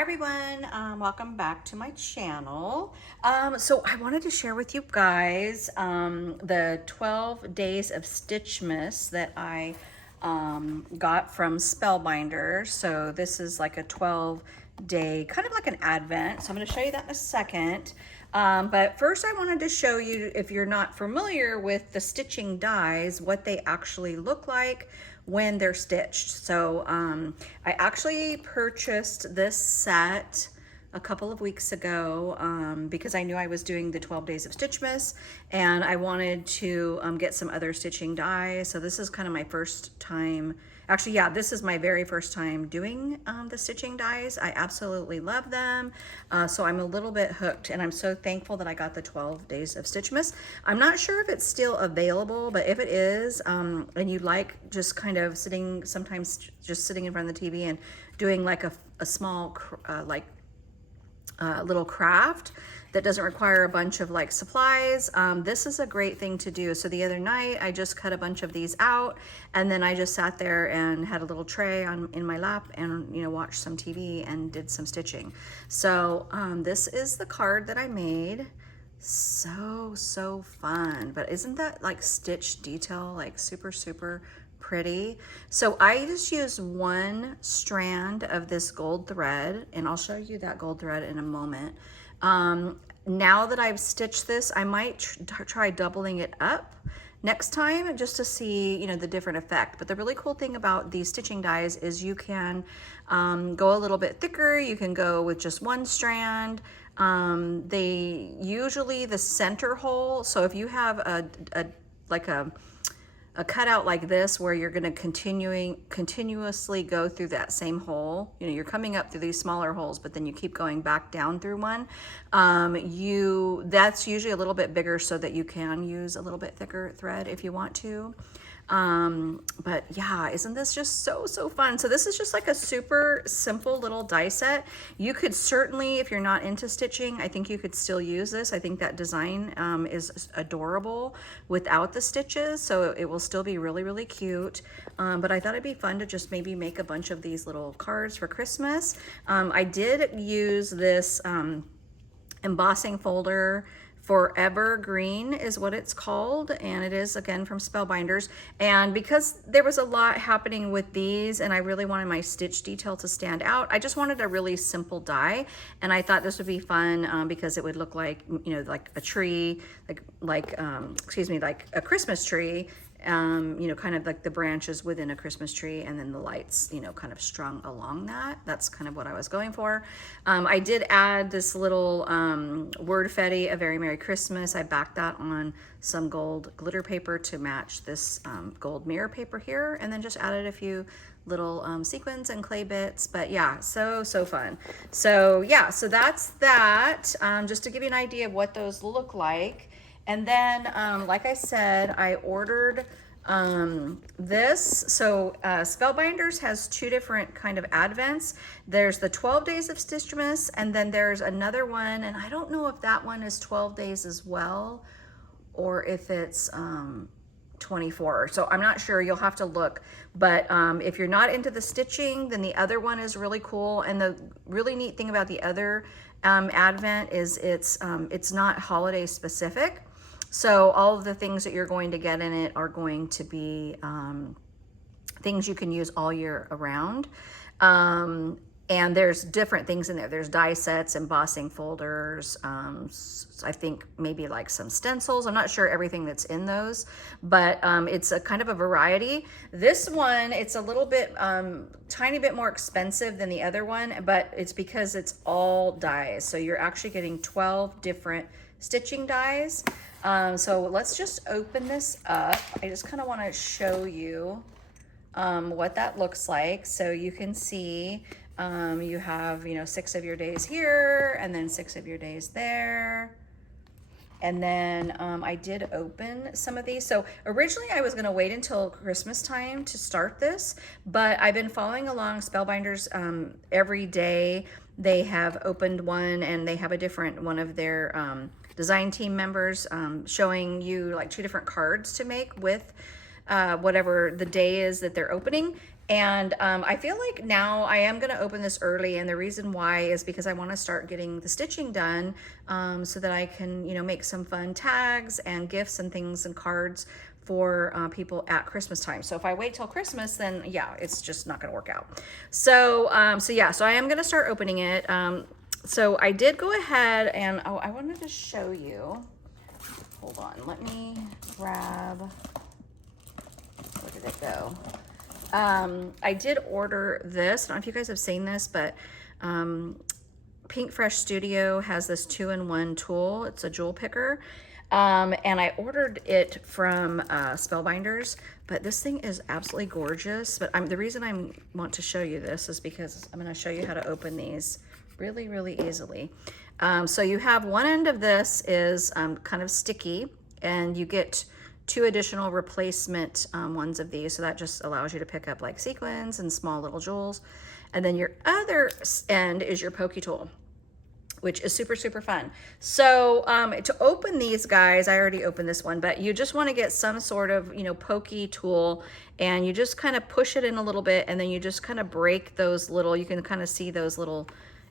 Hi everyone, welcome back to my channel. So I wanted to share with you guys the 12 Days of Stitchmas that I got from Spellbinders. So this is like a 12-day, kind of like an advent. So I'm going to show you that in a second. But first I wanted to show you, if you're not familiar with the stitching dies, what they actually look like when they're stitched. So I actually purchased this set a couple of weeks ago because I knew I was doing the 12 Days of Stitchmas and I wanted to get some other stitching dies. So this is kind of my first time. Actually, yeah, this is my very first time doing the stitching dies. I absolutely love them. So I'm a little bit hooked and I'm so thankful that I got the 12 Days of Stitchmas. I'm not sure if it's still available, but if it is, and you like just kind of sitting, sometimes just sitting in front of the TV and doing like a small, little craft that doesn't require a bunch of like supplies, this is a great thing to do. So the other night I just cut a bunch of these out and then I just sat there and had a little tray in my lap and watched some TV and did some stitching. So this is the card that I made. So fun. But isn't that like stitch detail like super pretty? So I just use one strand of this gold thread, and I'll show you that gold thread in a moment. Now that I've stitched this, I might try doubling it up next time just to see the different effect. But the really cool thing about these stitching dies is you can go a little bit thicker. You can go with just one strand. They usually the center hole, so if you have a cutout like this where you're going to continuously go through that same hole, you're coming up through these smaller holes, but then you keep going back down through one, that's usually a little bit bigger so that you can use a little bit thicker thread if you want to. But yeah, isn't this just so fun? So this is just like a super simple little die set. You could certainly, if you're not into stitching, I think you could still use this. I think that design is adorable without the stitches, so it will still be really cute. But I thought it'd be fun to just maybe make a bunch of these little cards for Christmas. I did use this embossing folder. Forever Green is what it's called, and it is again from Spellbinders. And because there was a lot happening with these and I really wanted my stitch detail to stand out, I just wanted a really simple die, and I thought this would be fun because it would look like like a tree, like a Christmas tree, kind of like the branches within a Christmas tree and then the lights, kind of strung along that. That's kind of what I was going for. I did add this little word fetty, A Very Merry Christmas. I backed that on some gold glitter paper to match this gold mirror paper here, and then just added a few little sequins and clay bits. But yeah, so fun. So yeah, so that's that, just to give you an idea of what those look like. And then, like I said, I ordered this. So Spellbinders has two different kind of advents. There's the 12 Days of Stitchmas, and then there's another one, and I don't know if that one is 12 days as well, or if it's 24. So I'm not sure, you'll have to look. But if you're not into the stitching, then the other one is really cool. And the really neat thing about the other advent is it's not holiday specific. So all of the things that you're going to get in it are going to be things you can use all year around. And there's different things in there. There's die sets, embossing folders, I think maybe like some stencils. I'm not sure everything that's in those, but it's a kind of a variety. This one, it's a little bit, tiny bit more expensive than the other one, but it's because it's all dies. So you're actually getting 12 different stitching dies. So let's just open this up. I just kind of want to show you what that looks like. So you can see you have 6 of your days here and then 6 of your days there. And then I did open some of these. So originally I was going to wait until Christmas time to start this, but I've been following along Spellbinders every day. They have opened one, and they have a different one of their design team members showing you like 2 different cards to make with whatever the day is that they're opening. And I feel like now I am going to open this early, and the reason why is because I want to start getting the stitching done, so that I can, you know, make some fun tags and gifts and things and cards for people at Christmas time. So if I wait till Christmas, then yeah, it's just not going to work out. So yeah, so I am going to start opening it. So I did go ahead and, oh, I wanted to show you. Hold on, let me grab, where did it go? I did order this. I don't know if you guys have seen this, but Pink Fresh Studio has this 2-in-1 tool. It's a jewel picker. And I ordered it from Spellbinders, but this thing is absolutely gorgeous. But the reason I want to show you this is because I'm going to show you how to open these really, really easily. So you have one end of this is kind of sticky, and you get 2 additional replacement ones of these. So that just allows you to pick up like sequins and small little jewels. And then your other end is your pokey tool, which is super, super fun. So to open these guys, I already opened this one, but you just want to get some sort of, you know, pokey tool, and you just kind of push it in a little bit, and then you just kind of break those little, you can kind of see those little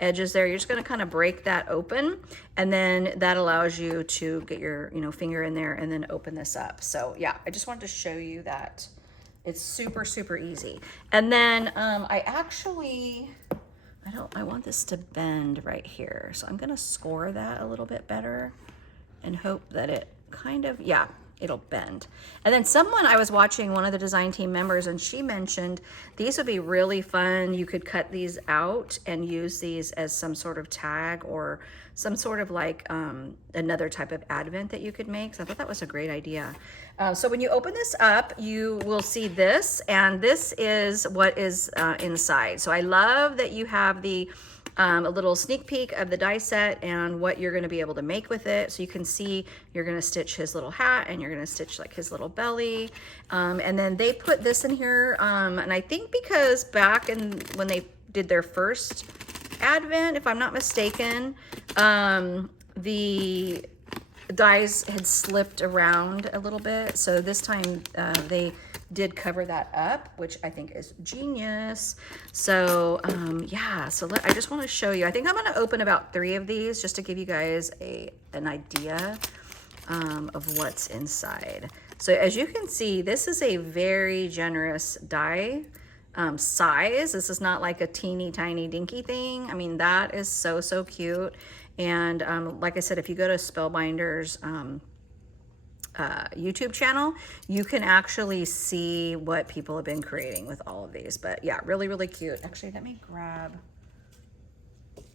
edges there. You're just going to kind of break that open, and then that allows you to get your, you know, finger in there and then open this up. So yeah, I just wanted to show you that it's super, super easy. And then I want this to bend right here. So I'm going to score that a little bit better and hope that it kind of, yeah, it'll bend. And then I was watching one of the design team members, and she mentioned these would be really fun. You could cut these out and use these as some sort of tag or some sort of like another type of advent that you could make. So I thought that was a great idea. So when you open this up, you will see this, and this is what is inside. So I love that you have a little sneak peek of the die set and what you're going to be able to make with it. So you can see you're going to stitch his little hat, and you're going to stitch like his little belly. And then they put this in here. And I think because back when they did their first advent, if I'm not mistaken, the dies had slipped around a little bit. So this time they did cover that up, which I think is genius. So yeah, so I just want to show you. I think I'm going to open about 3 of these just to give you guys an idea of what's inside. So as you can see, this is a very generous die size. This is not like a teeny tiny dinky thing. I mean, that is so, so cute. And like I said, if you go to Spellbinders YouTube channel, you can actually see what people have been creating with all of these. But yeah, really, really cute. Actually, let me grab,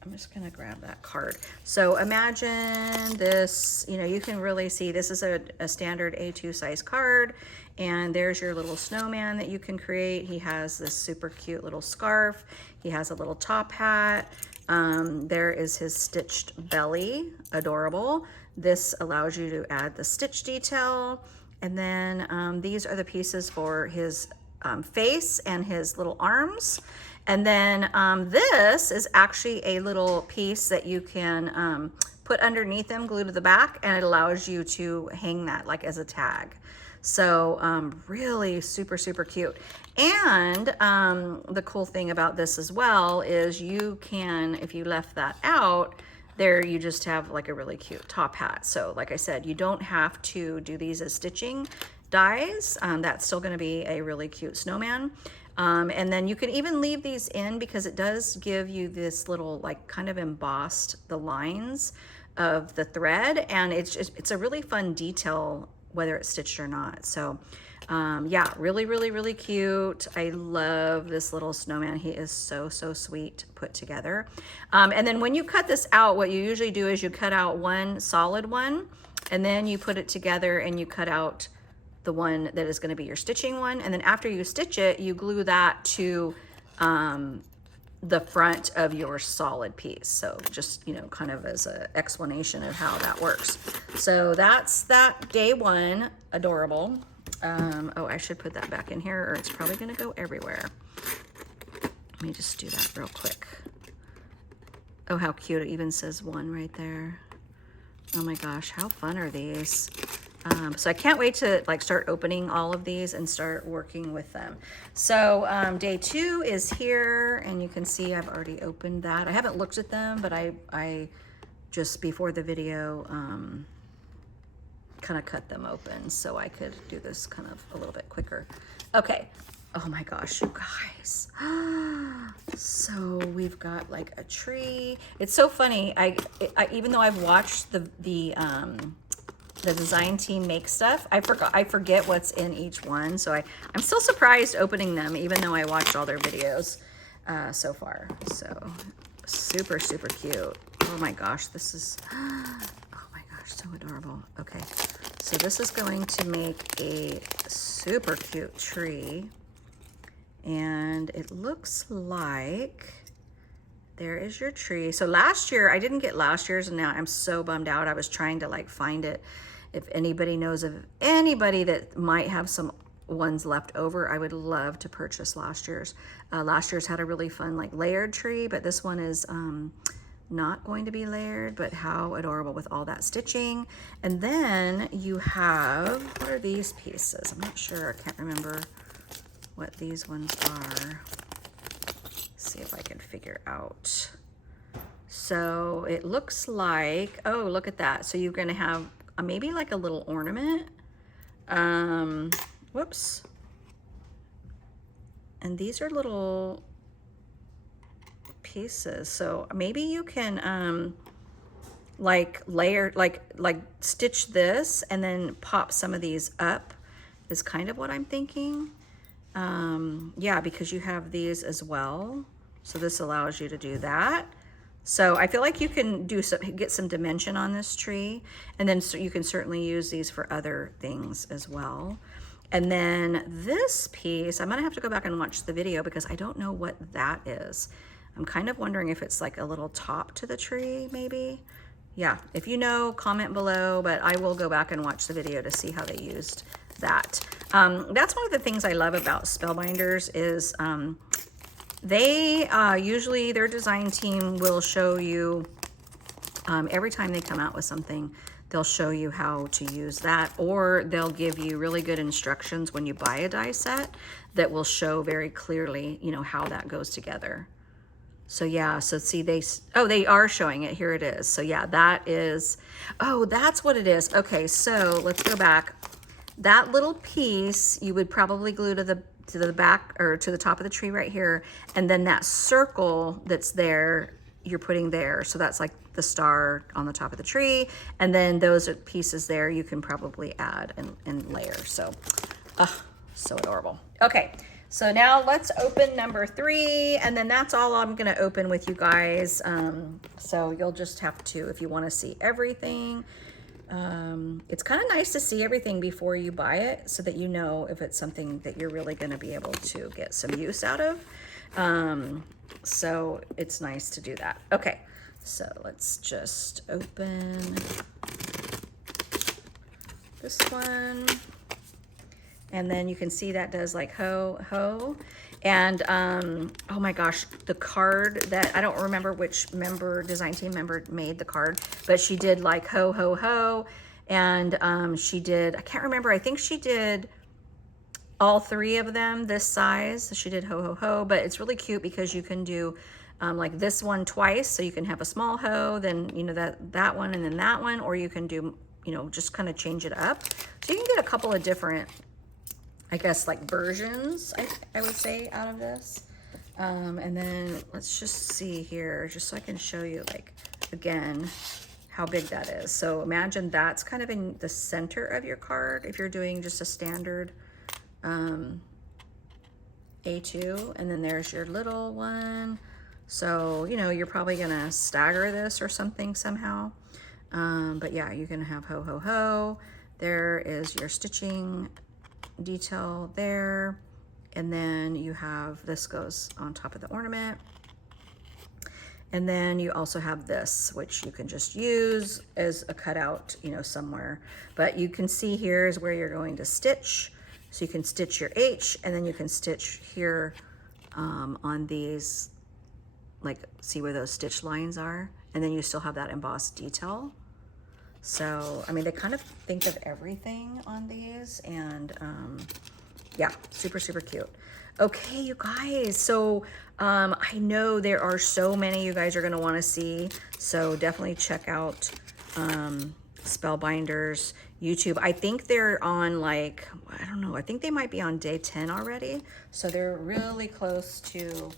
I'm just gonna grab that card. So imagine this, you know, you can really see this is a standard A2 size card, and there's your little snowman that you can create. He has this super cute little scarf. He has a little top hat. There is his stitched belly, adorable. This allows you to add the stitch detail. And then these are the pieces for his face and his little arms. And then this is actually a little piece that you can put underneath them, glue to the back, and it allows you to hang that like as a tag. So really super, super cute. And the cool thing about this as well is you can, if you left that out, there you just have like a really cute top hat. So like I said, you don't have to do these as stitching dies. That's still gonna be a really cute snowman. And then you can even leave these in because it does give you this little like kind of embossed the lines of the thread, and it's a really fun detail whether it's stitched or not. So yeah, really, really, really cute. I love this little snowman. He is so, so sweet put together. And then when you cut this out, what you usually do is you cut out one solid one, and then you put it together and you cut out the one that is going to be your stitching one. And then after you stitch it, you glue that to the front of your solid piece. So just, you know, kind of as an explanation of how that works. So that's that day one. Adorable. Oh, I should put that back in here, or it's probably going to go everywhere. Let me just do that real quick. Oh, how cute. It even says 1 right there. Oh my gosh, how fun are these? So I can't wait to like start opening all of these and start working with them. So day 2 is here, and you can see I've already opened that. I haven't looked at them, but I just before the video kind of cut them open so I could do this kind of a little bit quicker. Okay. Oh my gosh, you guys. So we've got like a tree. It's so funny. I even though I've watched the design team make stuff, I forget what's in each one. So I'm still surprised opening them, even though I watched all their videos so far. So super, super cute. Oh my gosh, this is, oh my gosh, so adorable. Okay, so this is going to make a super cute tree. And it looks like, there is your tree. So last year, I didn't get last year's, and now I'm so bummed out. I was trying to like find it. If anybody knows of anybody that might have some ones left over, I would love to purchase last year's. Last year's had a really fun like layered tree, but this one is not going to be layered, but how adorable with all that stitching. And then you have, what are these pieces? I'm not sure, I can't remember what these ones are. See if I can figure out. So it looks like, oh, look at that. So you're gonna have maybe like a little ornament. Whoops. And these are little pieces. So maybe you can like layer, like stitch this and then pop some of these up is kind of what I'm thinking. Yeah, because you have these as well. So this allows you to do that. So I feel like you can do some, get some dimension on this tree, and then so you can certainly use these for other things as well. And then this piece, I'm gonna have to go back and watch the video because I don't know what that is. I'm kind of wondering if it's like a little top to the tree, maybe. Yeah, if you know, comment below, but I will go back and watch the video to see how they used that. That's one of the things I love about Spellbinders is they usually, their design team will show you, every time they come out with something, they'll show you how to use that, or they'll give you really good instructions when you buy a die set that will show very clearly, you know, how that goes together. So yeah, so see they are showing it, here it is. So yeah, that is, oh, that's what it is. Okay, so let's go back. That little piece you would probably glue to the back or to the top of the tree right here, and then that circle that's there you're putting there. So that's like the star on the top of the tree, and then those are pieces there you can probably add and layer. So so adorable. Okay, so now let's open number 3, and then that's all I'm gonna open with you guys. So you'll just have to, if you want to see everything, it's kind of nice to see everything before you buy it so that you know if it's something that you're really going to be able to get some use out of. So it's nice to do that. Okay, so let's just open this one. And then you can see that does like ho, ho. And oh my gosh, the card that, I don't remember which member, design team member made the card, but she did like ho, ho, ho. And she did, I can't remember, I think she did all 3 of them this size. She did ho, ho, ho, but it's really cute because you can do like this one twice. So you can have a small ho, then, you know, that one, and then that one, or you can do, you know, just kind of change it up. So you can get a couple of different, I guess, like versions, I would say, out of this. And then let's just see here, just so I can show you, like, again, how big that is. So imagine that's kind of in the center of your card if you're doing just a standard A2, and then there's your little one. So, you know, you're probably gonna stagger this or something somehow. But yeah, you can have ho, ho, ho. There is your stitching detail there, and then you have, this goes on top of the ornament, and then you also have this, which you can just use as a cutout, you know, somewhere. But you can see here is where you're going to stitch, so you can stitch your H, and then you can stitch here on these, like, see where those stitch lines are, and then you still have that embossed detail. So, I mean, they kind of think of everything on these, and yeah, super, super cute. Okay, you guys, so I know there are so many you guys are gonna wanna see, so definitely check out Spellbinders YouTube. I think they're on like, I don't know, I think they might be on day 10 already, so they're really close to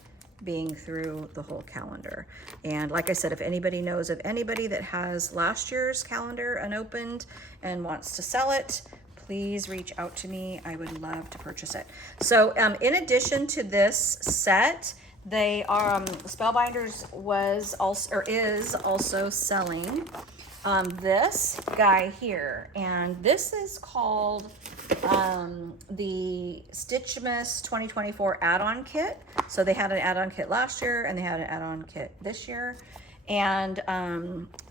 being through the whole calendar. And like I said, if anybody knows of anybody that has last year's calendar unopened and wants to sell it, please reach out to me. I would love to purchase it. So in addition to this set, they are Spellbinders was also, or is also selling this guy here, and this is called the Stitchmas 2024 add-on kit. So they had an add-on kit last year and they had an add-on kit this year. And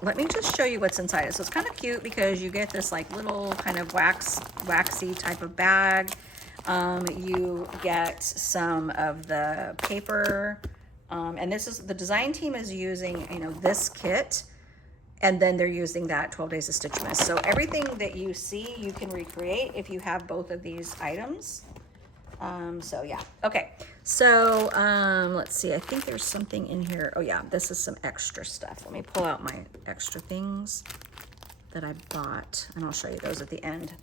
let me just show you what's inside it. So it's kind of cute because you get this like little kind of waxy type of bag. You get some of the paper, and this is, the design team is using, you know, this kit, and then they're using that 12 Days of Stitchmas. So everything that you see, you can recreate if you have both of these items. So yeah, okay. So let's see, I think there's something in here. Oh yeah, this is some extra stuff. Let me pull out my extra things that I bought, and I'll show you those at the end.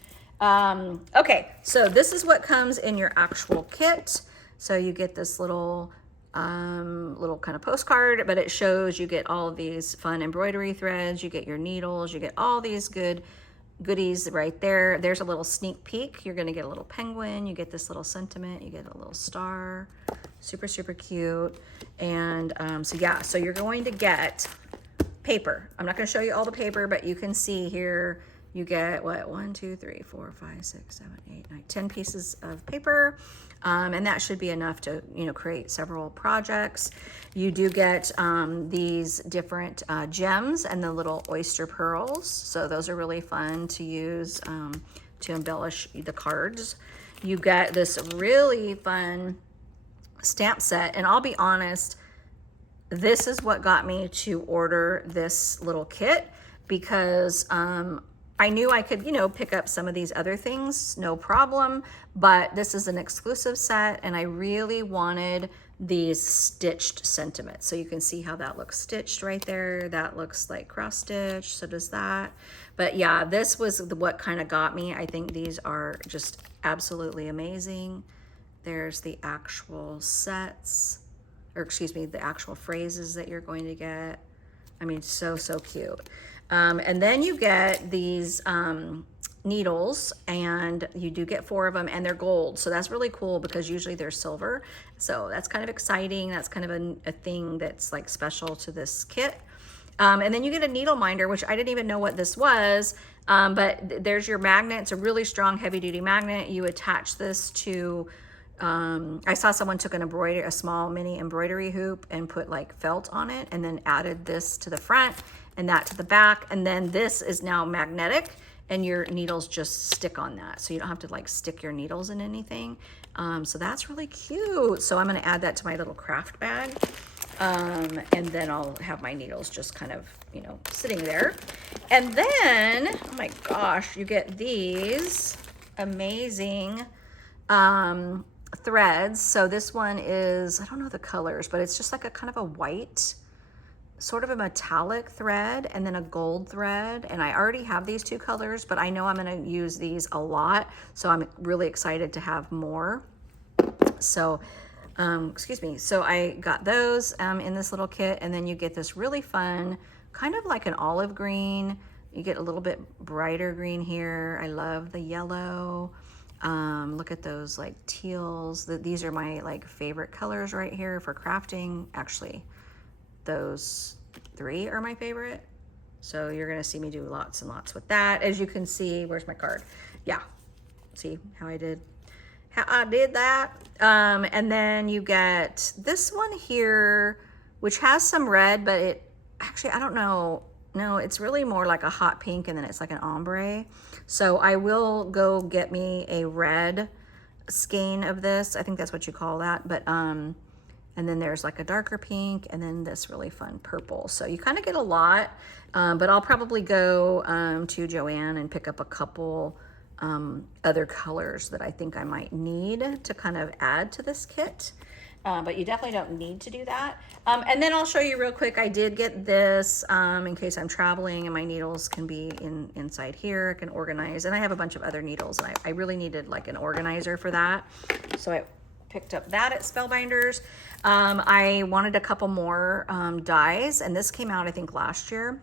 Okay, so this is what comes in your actual kit. So you get this little kind of postcard, but it shows you get all of these fun embroidery threads, you get your needles, you get all these goodies right there. There's a little sneak peek. You're going to get a little penguin, you get this little sentiment, you get a little star. Super, super cute. And so yeah, so you're going to get paper. I'm not going to show you all the paper, but you can see here you get what, 1, 2, 3, 4, 5, 6, 7, 8, 9, 10 pieces of paper. And that should be enough to, you know, create several projects. You do get these different gems and the little oyster pearls. So those are really fun to use to embellish the cards. You get this really fun stamp set. And I'll be honest, this is what got me to order this little kit, because I knew I could, you know, pick up some of these other things, no problem, but this is an exclusive set, and I really wanted these stitched sentiments. So you can see how that looks stitched right there. That looks like cross stitch, so does that. But yeah, this was what kind of got me. I think these are just absolutely amazing. There's the actual sets, or excuse me, the actual phrases that you're going to get. I mean, so, so cute. And then you get these needles, and you do get 4 of them, and they're gold. So that's really cool because usually they're silver. So that's kind of exciting. That's kind of a thing that's like special to this kit. And then you get a needle minder, which I didn't even know what this was. But there's your magnet. It's a really strong heavy duty magnet. You attach this to, I saw someone took a small mini embroidery hoop and put like felt on it, and then added this to the front and that to the back. And then this is now magnetic, and your needles just stick on that. So you don't have to like stick your needles in anything. So that's really cute. So I'm gonna add that to my little craft bag. And then I'll have my needles just kind of, you know, sitting there. And then, oh my gosh, you get these amazing threads. So this one is, I don't know the colors, but it's just like a kind of a white, sort of a metallic thread, and then a gold thread. And I already have these 2 colors, but I know I'm going to use these a lot, so I'm really excited to have more. So excuse me, so I got those in this little kit. And then you get this really fun kind of like an olive green. You get a little bit brighter green here. I love the yellow. Look at those like teals. These are my like favorite colors right here for crafting. Actually, those 3 are my favorite. So you're gonna see me do lots and lots with that. As you can see, where's my card? Yeah, see how I did that. And then you get this one here, which has some red, but it actually, I don't know. No, it's really more like a hot pink, and then it's like an ombre. So I will go get me a red skein of this. I think that's what you call that. But and then there's like a darker pink, and then this really fun purple. So you kind of get a lot, but I'll probably go to Joann and pick up a couple other colors that I think I might need to kind of add to this kit. But you definitely don't need to do that. And then I'll show you real quick, I did get this in case I'm traveling and my needles can be inside here, I can organize. And I have a bunch of other needles, and I really needed like an organizer for that. So I picked up that at Spellbinders. I wanted a couple more dies, and this came out I think last year.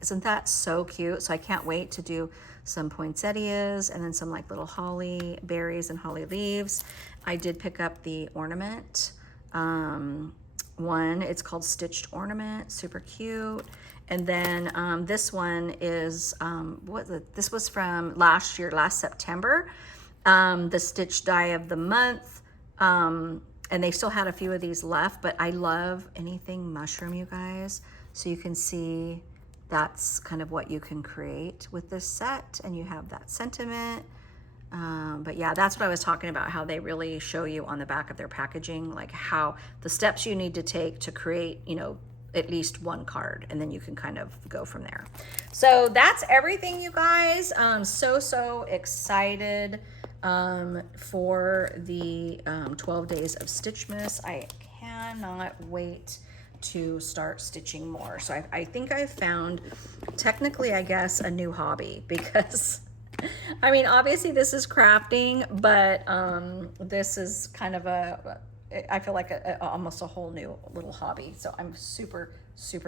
Isn't that so cute? So I can't wait to do some poinsettias and then some like little holly berries and holly leaves. I did pick up the ornament one. It's called Stitched Ornament, super cute. And then this one is, this was from last September, the Stitch Die of the Month. And they still had a few of these left, but I love anything mushroom, you guys. So you can see that's kind of what you can create with this set, and you have that sentiment. But yeah, that's what I was talking about, how they really show you on the back of their packaging, like how the steps you need to take to create, you know, at least one card, and then you can kind of go from there. So that's everything, you guys. So excited for the 12 Days of Stitchmas. I cannot wait to start stitching more. So I think I've found, technically, I guess, a new hobby, because I mean, obviously this is crafting, but this is kind of I feel like almost a whole new little hobby. So I'm super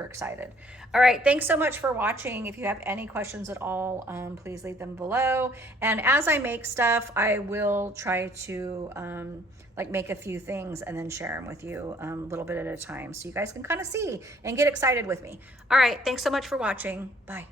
excited. All right, thanks so much for watching. If you have any questions at all, please leave them below. And as I make stuff, I will try to like make a few things and then share them with you a little bit at a time, so you guys can kind of see and get excited with me. All right, thanks so much for watching. Bye.